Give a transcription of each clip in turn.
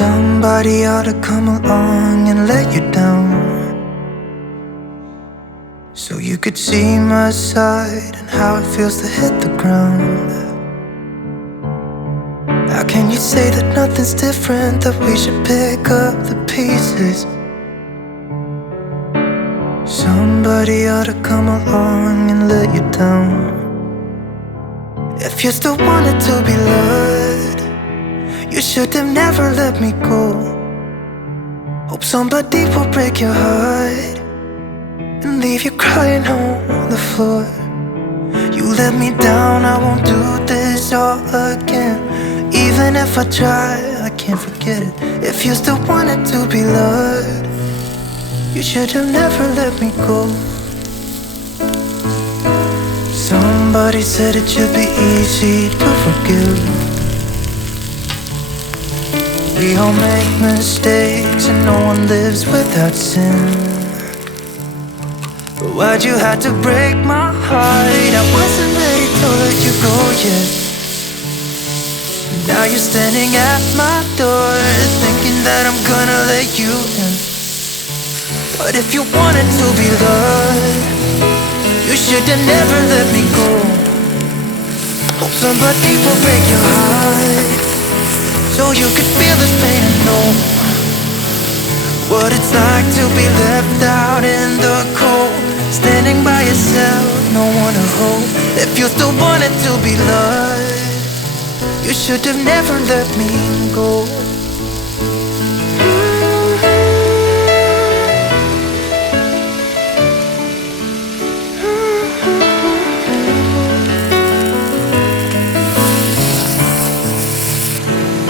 Somebody ought to come along and let you down, so you could see my side and how it feels to hit the ground. How can you say that nothing's different, that we should pick up the pieces? Somebody ought to come along and let you down. If you still wanted to be loved, you should have never let me go. Hope somebody will break your heart and leave you crying on the floor. You let me down, I won't do this all again. Even if I try, I can't forget it. If you still wanted to be loved, you should have never let me go. Somebody said it should be easy to forgive. We all make mistakes and no one lives without sin. But why'd you have to break my heart? I wasn't ready to let you go yet. Now you're standing at my door, thinking that I'm gonna let you in. But if you wanted to be loved, you should have never let me go. Hope somebody will break your heart, so you could feel this pain and know what it's like to be left out in the cold, standing by yourself, no one to hold. If you still wanted to be loved, you should have never let me go.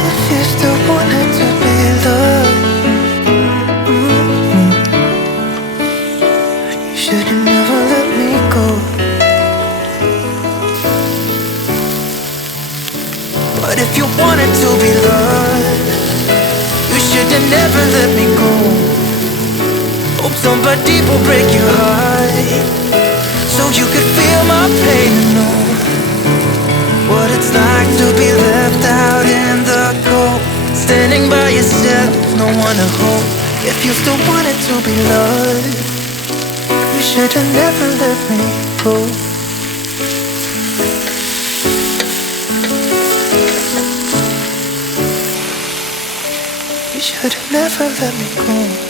If you still wanted to be loved, you should have never let me go. But if you wanted to be loved, you should have never let me go. Hope somebody will break your heart, so you could feel my pain and know what it's like to be left out in the cold, standing by yourself, no one to hold. If you still wanted to be loved, you should have never let me go. You should have never let me go.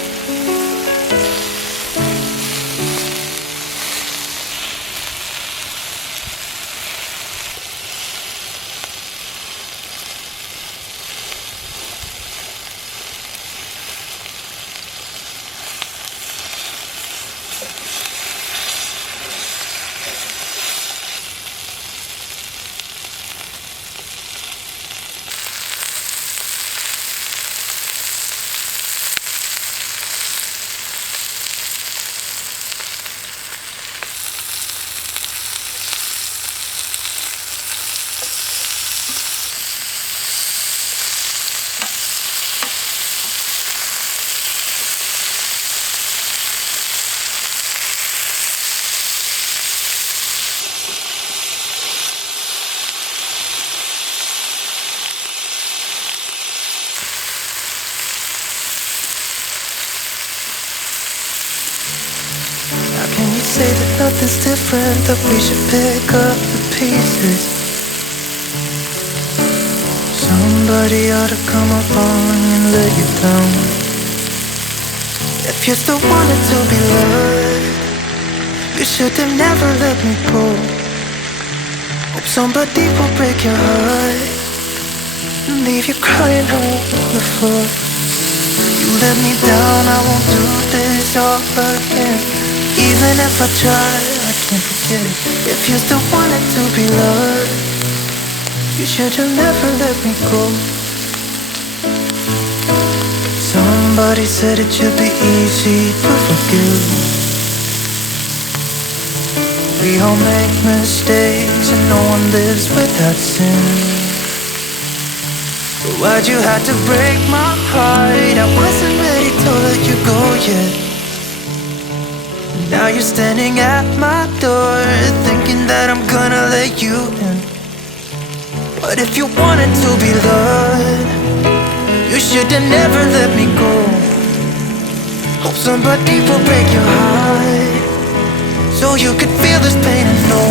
Can you say that nothing's different, that we should pick up the pieces? Somebody ought to come along and let you down. If you still wanted to be loved, you should have never let me go. Hope somebody will break your heart and leave you crying on the floor. You let me down, I won't do this all again. Even if I try, I can't forget it. If you still wanted to be loved, you should have never let me go. Somebody said it should be easy to forgive. We all make mistakes and no one lives without sin. But why'd you have to break my heart? I wasn't ready to let you go yet. Now you're standing at my door, thinking that I'm gonna let you in. But if you wanted to be loved, you should have never let me go. Hope somebody will break your heart, so you could feel this pain and know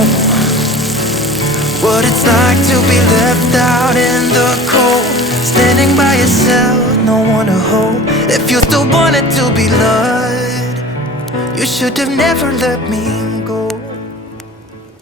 what it's like to be left out in the cold. Standing by yourself, no one to hold. If you still wanted to be loved, you should have never let me